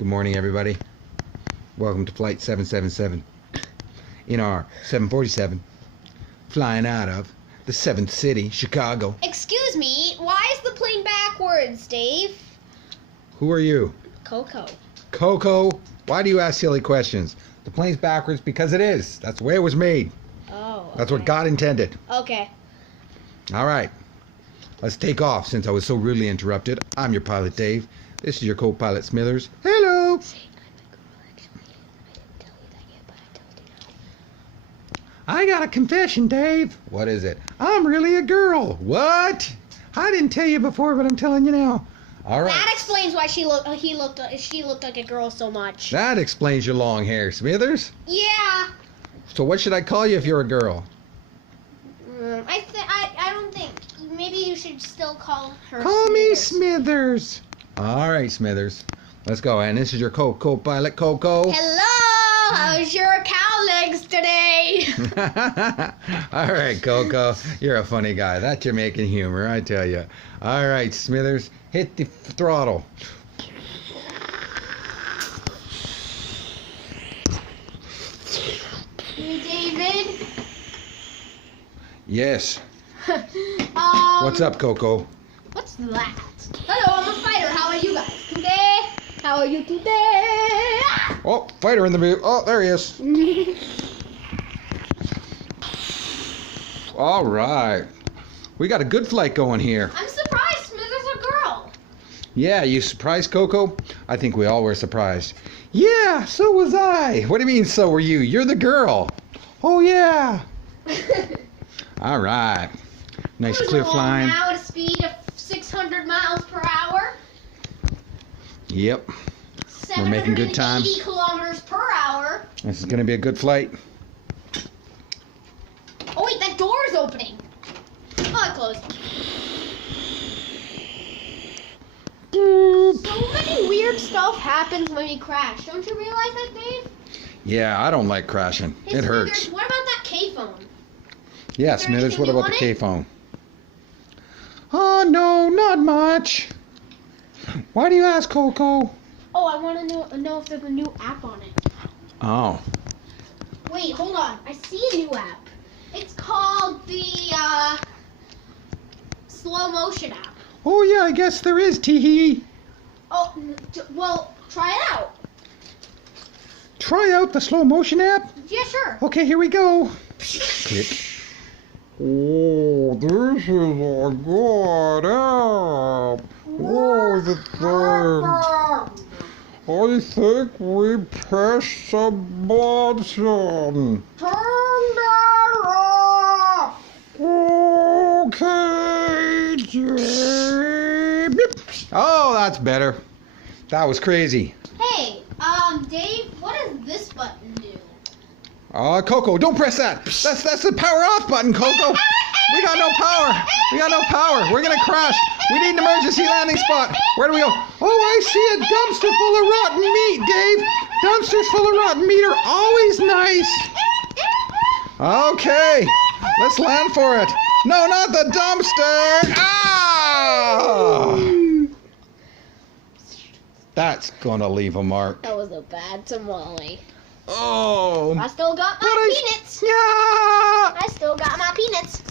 Good morning, everybody. Welcome to Flight 777 in our 747, flying out of the 7th city, Chicago. Excuse me, why is the plane backwards, Dave? Who are you? Coco. Coco? Why do you ask silly questions? The plane's backwards because it is. That's the way it was made. Oh, okay. That's what God intended. Okay. All right. Let's take off since I was so rudely interrupted. I'm your pilot, Dave. This is your co-pilot, Smithers. Hello. I got a confession, Dave. What is it? I'm really a girl. What? I didn't tell you before, but I'm telling you now. All right. That explains why she looked like a girl so much. That explains your long hair, Smithers. Yeah. So what should I call you if you're a girl? I don't think. Maybe you should still call her. Call me Smithers. Smithers. All right, Smithers. Let's go. And this is your co-pilot, Coco. Hello. How's your cow legs today? All right, Coco. You're a funny guy. That's Jamaican humor, I tell you. All right, Smithers. Hit the throttle. Hey, David. Yes. What's up, Coco? What's that? Hello, I'm a fighter. How are you guys today? How are you today? Oh, fighter in the view. Oh, there he is. All right. We got a good flight going here. I'm surprised Smithers a girl. Yeah, you surprised, Coco? I think we all were surprised. Yeah, so was I. What do you mean, so were you? You're the girl. Oh, yeah. All right. Nice clear flying. Now at a speed of 600 miles per hour. Yep. We're making good time. 780 kilometers per hour. This is going to be a good flight. Oh wait, that door is opening. Oh, it closed. So many weird stuff happens when we crash. Don't you realize that, Dave? Yeah, I don't like crashing. Hey, It Smithers, hurts. what about that K-phone? Yeah, Is there Smithers, anything what new about on the it? K-phone? Oh, no, not much. Why do you ask, Coco? Oh, I want to know if there's a new app on it. Oh. Wait, hold on. I see a new app. It's called the slow motion app. Oh, yeah, I guess there is, tee-hee. Oh, well, try it out. Try out the slow motion app? Yeah, sure. Okay, here we go. Click. Oh, this is a good app. Oh, the thing. I think we pressed the button. Turn that off. Okay, Dave. Oh, that's better. That was crazy. Hey, Dave, what does this button do? Coco, don't press that. That's the power off button, Coco. We got no power. We got no power. We're gonna crash. We need an emergency landing spot. Where do we go? Oh, I see a dumpster full of rotten meat, Dave. Dumpsters full of rotten meat are always nice. Okay, let's land for it. No, not the dumpster. Ah! That's gonna leave a mark. That was a bad tamale. Oh. I still got my peanuts. Yeah. I still got my peanuts.